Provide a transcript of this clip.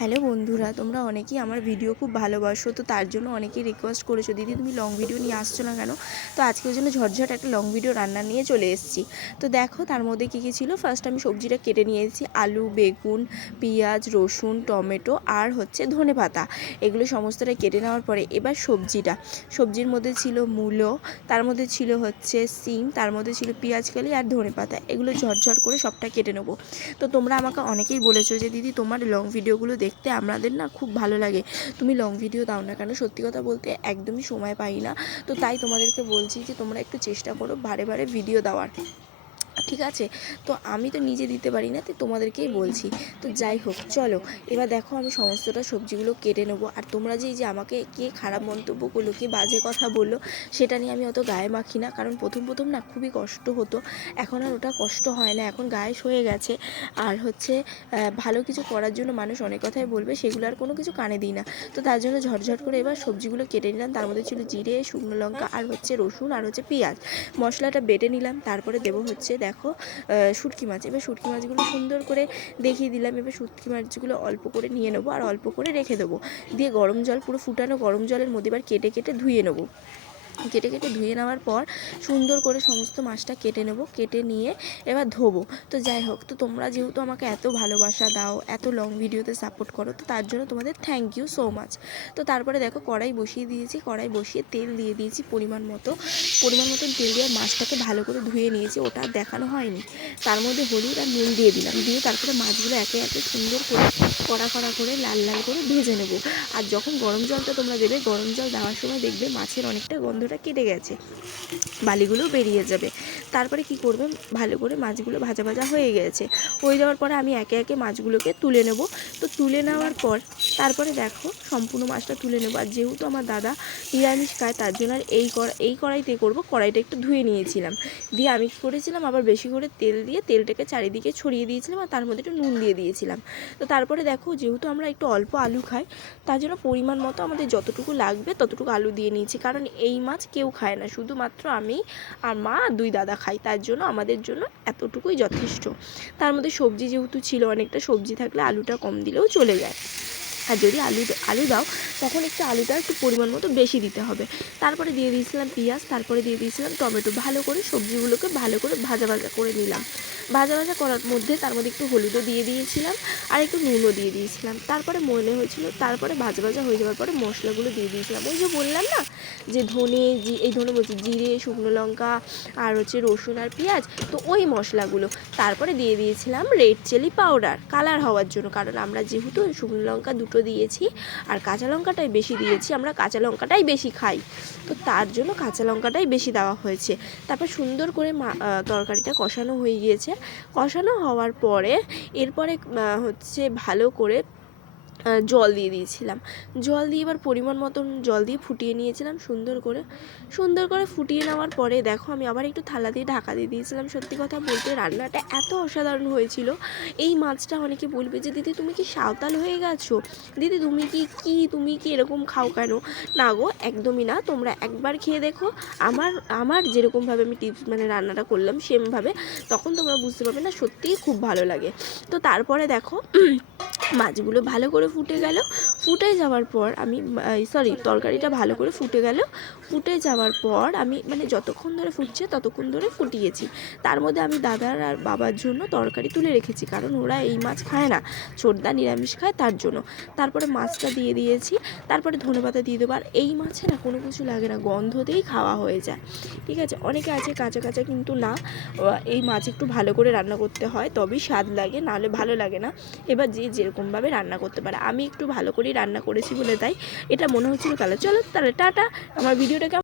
Hello বন্ধুরা, তোমরা অনেকেই আমার ভিডিও খুব ভালোবাসো। তো তার জন্য অনেকেই রিকোয়েস্ট করেছো, দিদি তুমি লং ভিডিও নিয়ে আসছো না কেন। তো আজকের জন্য ঝটঝট একটা লং ভিডিও রান্না নিয়ে চলে এসেছি। তো দেখো তার মধ্যে কী কী ছিল। ফার্স্ট আমি সবজিটা কেটে নিয়েছি, আলু, বেগুন, পেঁয়াজ, রসুন, টমেটো আর ধনেপাতা। এগুলো সমস্তটা কেটে নেওয়ার পরে এবার সবজির মধ্যে ছিল মূলো, তার মধ্যে ছিল সিম, তার মধ্যে ছিল পেঁয়াজকালি আর ধনেপাতা। এগুলো ঝটঝট করে সবটা কেটে নেবো। তো তোমরা আমাকে অনেকেই বলেছো যে দিদি তোমার লং ভিডিওগুলো দেখতে আমাদের না খুব ভালো লাগে, তুমি লং ভিডিও দাও না কেন। সত্যি কথা বলতে একদমই সময় পাই না। তো তাই তোমাদেরকে বলছি যে তোমরা একটু চেষ্টা করো বারে বারে ভিডিও দেওয়ার, ঠিক আছে। তো আমি তো নিজে দিতে পারি না, তো তোমাদেরকেই বলছি। তো যাই হোক, চলো এবার দেখো আমি সমস্তটা সবজিগুলো কেটে নেবো। আর তোমরা যে আমাকে কে খারাপ মন্তব্য করলো, কে বাজে কথা বললো, সেটা নিয়ে আমি অত গায়ে মাখি না। কারণ প্রথম না খুবই কষ্ট হতো, এখন আর ওটা কষ্ট হয় না, এখন গায়ে হয়ে গেছে। আর ভালো কিছু করার জন্য মানুষ অনেক কথাই বলবে, সেগুলো আর কোনো কিছু কানে দিই না। তো তার জন্য ঝটঝট করে এবার সবজিগুলো কেটে নিলাম। তার মধ্যে ছিল জিরে, শুকনো লঙ্কা আর রসুন আর পেঁয়াজ। মশলাটা বেটে নিলাম। তারপরে দেবো দেখো শুটকি মাছ। এবার শুটকি মাছগুলো সুন্দর করে দেখিয়ে দিলাম। এবার শুটকি মাছগুলো অল্প করে নিয়ে নেবো আর অল্প করে রেখে দেবো। দিয়ে গরম জল, পুরো ফুটানো গরম জলের মধ্যে এবার কেটে ধুয়ে নেবো। কেটে ধুয়ে নেওয়ার পর সুন্দর করে সমস্ত মাছটা কেটে নেব। কেটে নিয়ে এবার ধোবো। তো যাই হোক, তো তোমরা যেহেতু আমাকে এত ভালোবাসা দাও, এত লং ভিডিওতে সাপোর্ট করো, তো তার জন্য তোমাদের থ্যাংক ইউ সো মাচ। তো তারপরে দেখো কড়াই বসিয়ে দিয়েছি, কড়াই বসিয়ে তেল দিয়ে দিয়েছি পরিমাণ মতন তেল দিয়ে মাছটাকে ভালো করে ধুয়ে নিয়েছি, ওটা দেখানো হয়নি। তার মধ্যে হলুদ আর নুন দিয়ে দিলাম, দিয়ে তারপরে মাছগুলো একে একে সুন্দর করে কড়া করে লাল লাল করে ভেজে নেব। আর যখন গরম জলটা তোমরা দেবে, গরম জল দেওয়ার সময় দেখবে মাছের অনেকটা গন্ধটা কেটে গেছে, বালিগুলো বেরিয়ে যাবে। তারপরে কি করবে, ভালো করে মাছগুলো ভাজা হয়ে গেছে, হয়ে যাওয়ার পরে আমি একে একে মাছগুলোকে তুলে নেব। তো তুলে নেওয়ার পর তারপরে দেখো সম্পূর্ণ মাছটা তুলে নেব। আর যেহেতু আমার দাদা নিরামিষ খায়, তার জন্য আর এই কড়াইতে করবো। কড়াইটা একটু ধুয়ে নিয়েছিলাম, দিয়ে আমি কী করেছিলাম, আবার বেশি করে তেল দিয়ে তেলটাকে চারিদিকে ছড়িয়ে দিয়েছিলাম আর তার মধ্যে একটু নুন দিয়ে দিয়েছিলাম। তো তারপরে দেখো যেহেতু আমরা একটু অল্প আলু খাই, তার জন্য পরিমাণ মতো আমাদের যতটুকু লাগবে ততটুকু আলু দিয়ে নিয়েছি। কারণ এই মাছ কেউ খায় না, শুধুমাত্র আমি আর মা আর দুই দাদা খাই, তার জন্য আমাদের জন্য এতটুকুই যথেষ্ট। তার মধ্যে সবজি যেহেতু ছিল অনেকটা, সবজি থাকলে আলুটা কম দিলেও চলে যায়। আর যদি আলু দাও তখন আলুটা একটু পরিমাণ মতো বেশি দিতে হবে। তারপরে দিয়ে দিয়েছিলাম পেঁয়াজ, তারপরে দিয়ে দিয়েছিলাম টমেটো। ভালো করে সবজিগুলোকে ভালো করে ভাজা করে নিলাম। ভাজা করার মধ্যে তার মধ্যে একটু হলুদও দিয়ে দিয়েছিলাম আর একটু নুনও দিয়ে দিয়েছিলাম। তারপরে মনে হয়েছিল, তারপরে ভাজা হয়ে যাওয়ার পরে মশলাগুলো দিয়ে দিয়েছিলাম। ওই যে বললাম না যে ধনে বলছি, জিরে, শুকনো লঙ্কা আর রসুন আর পেঁয়াজ, তো ওই মশলাগুলো। তারপরে দিয়ে দিয়েছিলাম রেড চিলি পাউডার কালার হওয়ার জন্য, কারণ আমরা যেহেতু শুকনো লঙ্কা দুটো দিয়েছি আর কাঁচা লঙ্কাটাই বেশি দিয়েছি, আমরা কাঁচা লঙ্কাটাই বেশি খাই, তো তার জন্য কাঁচা লঙ্কাটাই বেশি দেওয়া হয়েছে। তারপর সুন্দর করে তরকারিটা কষানো হয়ে গিয়েছে। কষানো হওয়ার পরে এরপরে ভালো করে জল দিয়ে দিয়েছিলাম। জল দিয়ে এবার পরিমাণ মতন জল দিয়ে ফুটিয়ে নিয়েছিলাম সুন্দর করে ফুটিয়ে নেওয়ার পরে দেখো আমি আবার একটু থালা দিয়ে ঢাকা দিয়ে দিয়েছিলাম। সত্যি কথা বলতে রান্নাটা এত অসাধারণ হয়েছিল। এই মাছটা অনেকে বলবে যে দিদি তুমি কি সাঁওতাল হয়ে গেছো, দিদি তুমি কি এরকম খাও কেন। না গো, একদমই না। তোমরা একবার খেয়ে দেখো আমার যেরকমভাবে আমি টিপস রান্নাটা করলাম সেমভাবে, তখন তোমরা বুঝতে পারবে না, সত্যিই খুব ভালো লাগে। তো তারপরে দেখো মাছগুলো ভালো করে ফুটে যাওয়ার পর তরকারিটা ভালো করে ফুটে যাওয়ার পর আমি যতক্ষণ ধরে ফুটছে ততক্ষণ ধরে ফুটিয়েছি। তার মধ্যে আমি দাদার আর বাবার জন্য তরকারি তুলে রেখেছি, কারণ ওরা এই মাছ খায় না, ছোটদা নিরামিষ খায়, তার জন্য। তারপরে মাছটা দিয়ে দিয়েছি, তারপরে ধনেপাতা দিয়ে দেবো। আর এই মাছে না কোনো কিছু লাগে না, গন্ধতেই খাওয়া হয়ে যায়, ঠিক আছে। অনেকে আছে কাঁচা, কিন্তু না, এই মাছ একটু ভালো করে রান্না করতে হয় তবেই স্বাদ লাগে, নাহলে ভালো লাগে না। এবার যে যেরকমভাবে রান্না করতে পারে, আমি একটু ভালো করেই রান্না করেছি বলে তাই এটা মনে হচ্ছিলো। চলো তাহলে টাটা। আমার ভিডিওটাকে